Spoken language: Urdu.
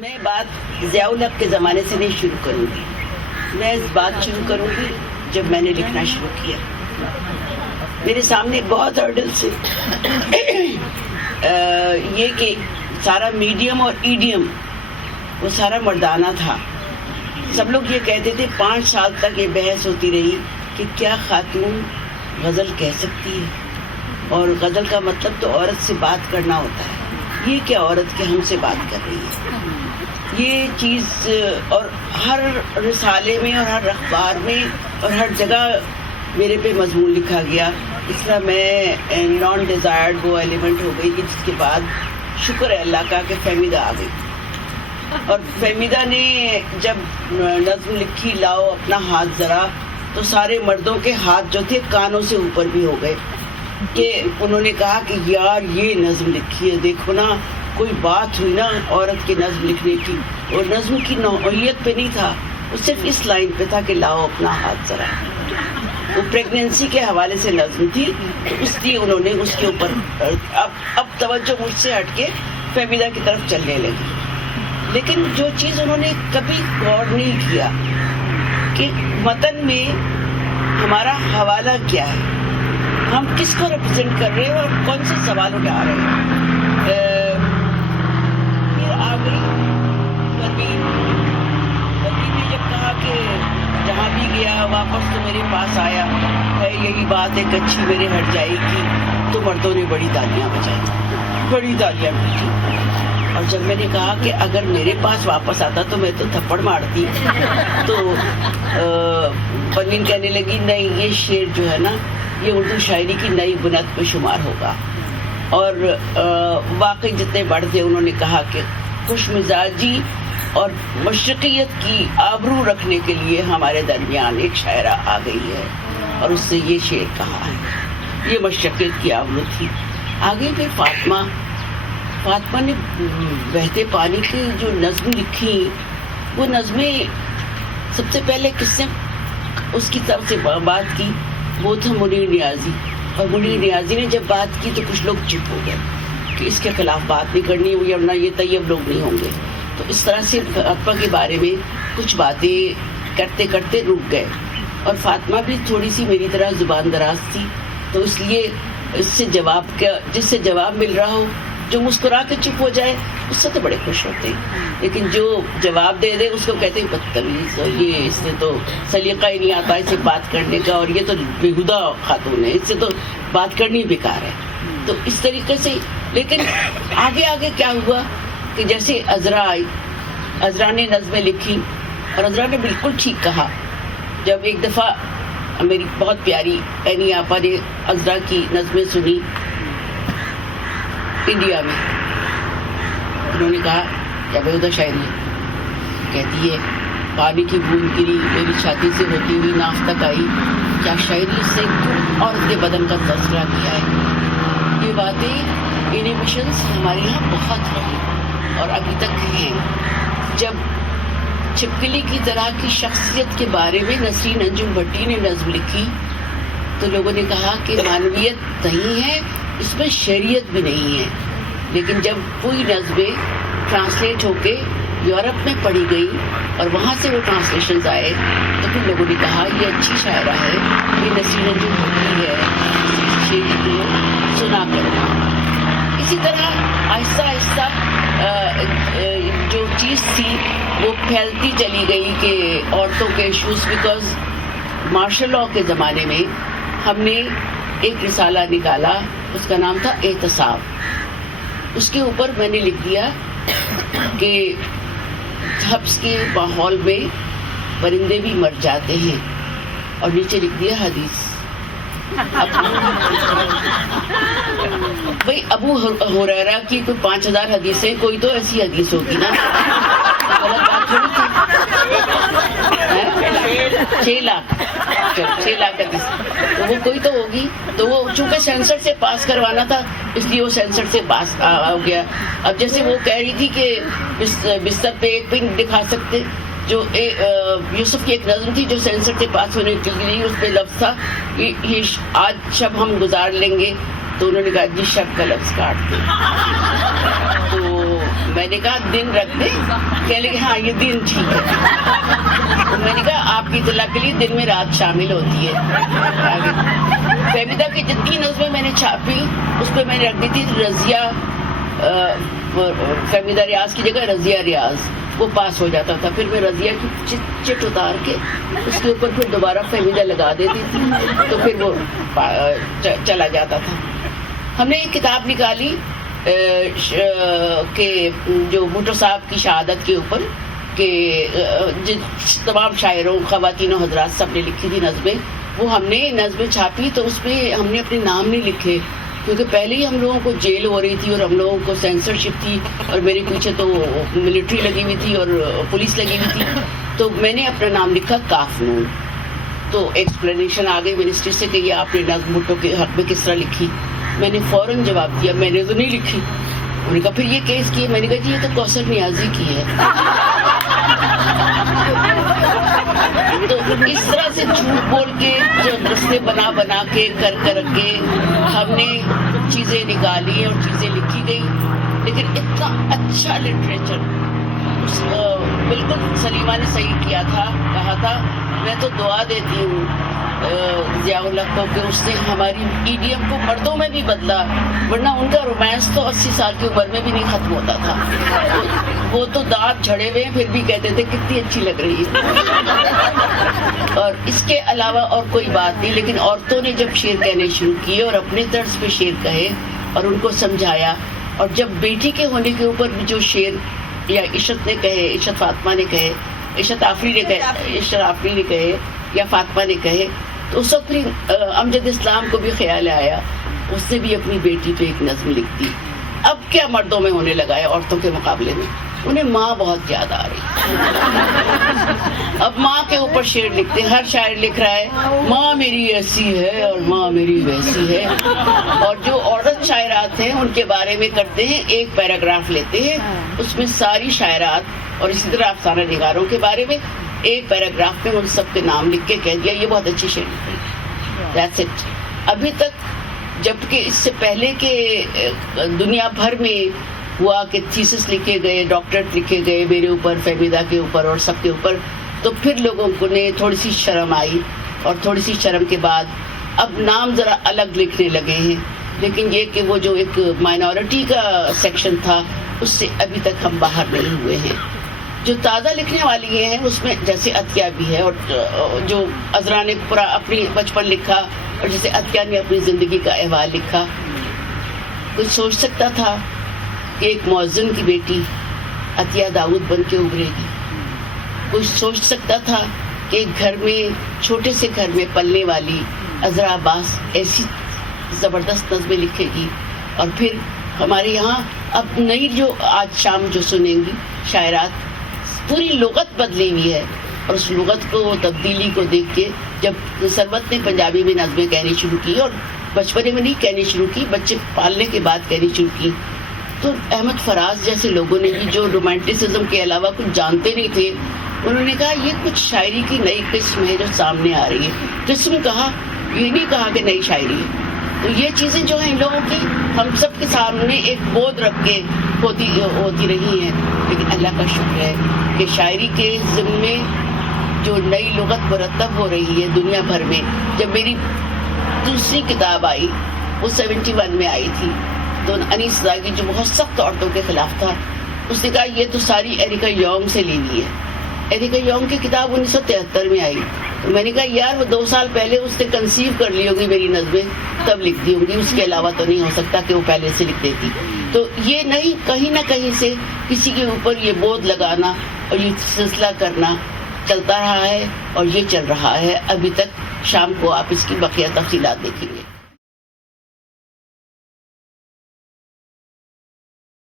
میں بات ضیاء الحق کے زمانے سے نہیں شروع کروں گی، میں اس بات شروع کروں گی جب میں نے لکھنا شروع کیا۔ میرے سامنے بہت ہرڈلس ہیں، یہ کہ سارا میڈیم اور ایڈیم وہ سارا مردانہ تھا۔ سب لوگ یہ کہتے تھے، 5 سال تک یہ بحث ہوتی رہی کہ کیا خاتون غزل کہہ سکتی ہے، اور غزل کا مطلب تو عورت سے بات کرنا ہوتا ہے، یہ کیا عورت کے ہم سے بات کر رہی ہے۔ یہ چیز اور ہر رسالے میں اور ہر اخبار میں اور ہر جگہ میرے پہ مضمون لکھا گیا۔ اس طرح میں نان ڈیزائرڈ وہ ایلیمنٹ ہو گئی کہ جس کے بعد شکر ہے اللہ کا کہ فہمیدہ آ گئی، اور فہمیدہ نے جب نظم لکھی لاؤ اپنا ہاتھ ذرا، تو سارے مردوں کے ہاتھ جو تھے کانوں سے اوپر بھی ہو گئے، کہ انہوں نے کہا کہ یار یہ نظم لکھی ہے، دیکھو نا کوئی بات ہوئی نا عورت کے نظم لکھنے کی، اور نظم کی نوعیت پہ نہیں تھا، وہ صرف اس لائن پہ تھا کہ لاؤ اپنا ہاتھ ذرا۔ وہ پریگننسی کے حوالے سے نظم تھی، اس لیے انہوں نے اس کے اوپر اب توجہ مجھ سے ہٹ کے فہمیدہ کی طرف چلنے لگی۔ لیکن جو چیز انہوں نے کبھی غور نہیں کیا کہ متن میں ہمارا حوالہ کیا ہے، ہم کس کو ریپرزینٹ کر رہے ہیں اور کون سے سوال اٹھا رہے ہیں۔ پھر آ گئی پروین نے جب کہا کہ جہاں بھی گیا واپس تو میرے پاس آیا ہے، یہی بات ایک اچھی میرے ہٹ جائے گی، تو مردوں نے بڑی تالیاں بجائی، بڑی تالیاں بجی۔ اور جب میں نے کہا کہ اگر میرے پاس واپس آتا تو میں تو تھپڑ مارتی، تو پروین کہنے لگی نہیں، یہ شعر جو ہے نا یہ اردو شاعری کی نئی بنیاد پہ شمار ہوگا۔ اور واقعی جتنے بڑھ تھے انہوں نے کہا کہ خوش مزاجی اور مشرقیت کی آبرو رکھنے کے لیے ہمارے درمیان ایک شاعرہ آ گئی ہے، اور اس سے یہ شعر کہا ہے، یہ مشرقیت کی آبرو تھی۔ آگے پھر فاطمہ نے بہتے پانی کی جو نظم لکھی، وہ نظمیں سب سے پہلے کس نے اس کی طرف سے بات کی، وہ تھا منیر نیازی۔ اور منیر نیازی نے جب بات کی تو کچھ لوگ چپ ہو گئے کہ اس کے خلاف بات نہیں کرنی ہوئی، ورنہ یہ طیب لوگ نہیں ہوں گے۔ تو اس طرح سے فاطمہ کے بارے میں کچھ باتیں کرتے کرتے رک گئے، اور فاطمہ بھی تھوڑی سی میری طرح زبان دراز تھی، تو اس لیے جس سے جواب مل رہا ہو، جو مسکرا کے چپ ہو جائے اس سے تو بڑے خوش ہوتے ہیں، لیکن جو جواب دے دے اس کو کہتے ہیں بدتمیز، اور یہ اس سے تو سلیقہ ہی نہیں آتا اسے بات کرنے کا، اور یہ تو بےہودہ خاتون ہے، اس سے تو بات کرنی بیکار ہے۔ تو اس طریقے سے، لیکن آگے کیا ہوا کہ جیسے عذرا آئی، عذرا نے نظمیں لکھی، اور عذرا نے بالکل ٹھیک کہا۔ جب ایک دفعہ میری بہت پیاری اینی آپا نے عذرا کی نظمیں سنی انڈیا میں، انہوں نے کہا کیا بےہودہ شاعری ہے، کہتی ہے پانی کی بوند گری میری چھاتی سے ہوتی ہوئی ناف تک آئی، کیا شاعری سے عورت کے بدن کا تذکرہ کیا ہے۔ یہ باتیں انیمیشنز ہمارے یہاں بہت رہی اور ابھی تک ہیں۔ جب چھپکلی کی طرح کی شخصیت کے بارے میں نسرین انجم بھٹی نے نظم لکھی تو لوگوں نے کہا کہ معنویت نہیں ہے، اس میں شریعت بھی نہیں ہے، لیکن جب وہی نظمیں ٹرانسلیٹ ہو کے یورپ میں پڑھی گئی اور وہاں سے وہ ٹرانسلیشنز آئے تو پھر لوگوں نے کہا یہ اچھی شاعرہ ہے، یہ نسرین انجم بھٹی ہے، اس شعر کو سنا کرنا۔ اسی طرح آہستہ آہستہ جو چیز تھی وہ پھیلتی چلی گئی کہ عورتوں کے ایشوز، بیکاز مارشل لاء کے زمانے میں ہم نے ایک رسالہ نکالا، اس کا نام تھا احتساب۔ اس کے اوپر میں نے لکھ دیا کہ حبس کے ماحول میں پرندے بھی مر جاتے ہیں، اور نیچے لکھ دیا حدیث۔ بھئی ابو ہریرہ کی کوئی 5000 حدیثیں، کوئی تو ایسی حدیث ہوگی نا، غلط بات تھوڑی تھی۔ 6 لاکھ حدیث تو وہ کوئی تو ہوگی، تو وہ چونکہ سینسر سے پاس کروانا تھا اس لیے وہ سینسر سے پاس ہو گیا۔ اب جیسے وہ کہہ رہی تھی کہ بستر پہ ایک بھی دکھا سکتے، جو یوسف کی ایک نظم تھی جو سینسر سے پاس ہونے کے لیے، اس میں لفظ تھا آج شب ہم گزار لیں گے، تو انہوں نے کہا جی شب کا لفظ کاٹ دیں۔ تو میں نے کہا دن رکھ دیں. کہنے لگے ہاں یہ دن ٹھیک ہے. تو میں نے کہا آپ کی اطلاع کے لیے دن میں رات شامل ہوتی ہے. فہمیدہ کی جتنی نظمیں میں نے چھاپی اس پہ میں نے رکھ دی تھی رضیہ فہمیدہ ریاض کی جگہ رضیہ ریاض. وہ پاس ہو جاتا تھا. پھر میں رضیہ کی چٹ اتار کے اس کے اوپر پھر دوبارہ فہمیدہ لگا دیتی تھی تو پھر وہ چلا جاتا تھا. ہم نے ایک کتاب نکالی کہ جو بھٹو صاحب کی شہادت کے اوپر کہ تمام شاعروں خواتین و حضرات سب نے لکھی تھی نظمیں. وہ ہم نے نظمیں چھاپی تو اس میں ہم نے اپنے نام نہیں لکھے کیونکہ پہلے ہی ہم لوگوں کو جیل ہو رہی تھی اور ہم لوگوں کو سینسرشپ تھی اور میرے پیچھے تو ملٹری لگی ہوئی تھی اور پولیس لگی ہوئی تھی. تو میں نے اپنا نام لکھا کاف نون. تو ایکسپلینیشن آ گئی منسٹری سے کہ یہ آپ نے نظم بھٹو کے حق میں کس طرح لکھی. میں نے فوراً جواب دیا میں نے تو نہیں لکھی. انہوں نے کہا پھر یہ کیس کی ہے. میں نے کہا جی یہ تو کوثر نیازی کی ہے. تو اس طرح سے جھوٹ بول کے جو رستے بنا کے کر کے ہم نے چیزیں نکالی اور چیزیں لکھی گئی. لیکن اتنا اچھا لٹریچر بالکل سلیمہ نے صحیح کیا تھا کہا تھا. میں تو دعا دیتی ہوں ضیاء الحق کو کہ اس نے ہماری ایڈیم کو مردوں میں بھی بدلا ورنہ ان کا رومانس تو 80 سال کی عمر میں بھی نہیں ختم ہوتا تھا. وہ تو دانت جھڑے ہوئے پھر بھی کہتے تھے کتنی اچھی لگ رہی ہے. اور اس کے علاوہ اور کوئی بات نہیں. لیکن عورتوں نے جب شعر کہنے شروع کیے اور اپنے طرز پہ شعر کہے اور ان کو سمجھایا اور جب بیٹی کے ہونے کے اوپر بھی جو شعر یا عشرت نے کہے عشرت فاطمہ نے کہے عشرت آفری نے کہے یا فاطمہ نے کہے تو اس وقت پھر امجد اسلام کو بھی خیال آیا اس نے بھی اپنی بیٹی پہ ایک نظم لکھ دی. اب کیا مردوں میں ہونے لگا ہے عورتوں کے مقابلے میں انہیں ماں بہت یاد آ رہی. اب ماں کے اوپر شعر لکھتے ہر شاعر لکھ رہا ہے ماں میری ایسی ہے اور ماں میری ویسی ہے. اور جو عورت شاعرات ہیں ان کے بارے میں کرتے ہیں ایک پیراگراف لیتے ہیں اس میں ساری شاعرات اور اسی طرح افسانہ نگاروں کے بارے میں ایک پیراگراف میں ان سب کے نام لکھ کے کہہ دیا یہ بہت اچھی شعر لکھی. That's it. ابھی تک جبکہ اس سے پہلے کہ دنیا بھر میں ہوا کہ تھیسس لکھے گئے ڈاکٹریٹ لکھے گئے میرے اوپر فہمیدہ کے اوپر اور سب کے اوپر تو پھر لوگوں کو نے تھوڑی سی شرم آئی اور تھوڑی سی شرم کے بعد اب نام ذرا الگ لکھنے لگے ہیں. لیکن یہ کہ وہ جو ایک مائنورٹی کا سیکشن تھا اس سے ابھی تک ہم باہر نہیں ہوئے ہیں. جو تازہ لکھنے والی ہیں اس میں جیسے عطیہ بھی ہے اور جو عذرا نے پورا اپنی بچپن لکھا اور جیسے عطیہ نے اپنی زندگی کا احوال لکھا. کوئی سوچ سکتا تھا کہ ایک مؤذن کی بیٹی عطیہ داؤد بن کے ابھرے گی؟ کوئی سوچ سکتا تھا کہ ایک گھر میں چھوٹے سے گھر میں پلنے والی عذرا عباس ایسی زبردست نظمیں لکھے گی؟ اور پھر ہمارے یہاں اب نئی جو آج شام جو سنیں گی شاعرات پوری لغت بدلی ہوئی ہے اور اس لغت کو تبدیلی کو دیکھ کے جب سربت نے پنجابی میں نظمیں کہنی شروع کی اور بچپنے میں نہیں کہنی شروع کی بچے پالنے کے بعد کہنی شروع کی تو احمد فراز جیسے لوگوں نے بھی جو رومانٹسزم کے علاوہ کچھ جانتے نہیں تھے انہوں نے کہا یہ کچھ شاعری کی نئی قسم ہے جو سامنے آ رہی ہے. قسم کہا یہ نہیں کہا کہ نئی شاعری ہے. تو یہ چیزیں جو ہیں ان لوگوں کی ہم سب کے سامنے ایک بودھ رکھ کے ہوتی رہی ہیں. لیکن اللہ کا شکر ہے کہ شاعری کے ذمے جو نئی لغت مرتب ہو رہی ہے دنیا بھر میں. جب میری دوسری کتاب آئی وہ 71 میں آئی تھی تو انیس زاگی جو بہت سخت عورتوں کے خلاف تھا اس نے کہا یہ تو ساری ایریکا یونگ سے لی ہے. ایریکا یونگ کی کتاب 1973 میں آئی تو میں نے کہا یار وہ 2 سال پہلے اس نے کنسیو کر لی ہوگی میری نظمیں تب لکھ دی ہوں گی اس کے علاوہ تو نہیں ہو سکتا کہ وہ پہلے سے لکھ دیتی. تو یہ نہیں کہیں نہ کہیں سے کسی کے اوپر یہ بودھ لگانا اور یہ سلسلہ کرنا چلتا رہا ہے اور یہ چل رہا ہے ابھی تک. شام کو آپ اس کی بقیہ تفصیلات دیکھیں گے.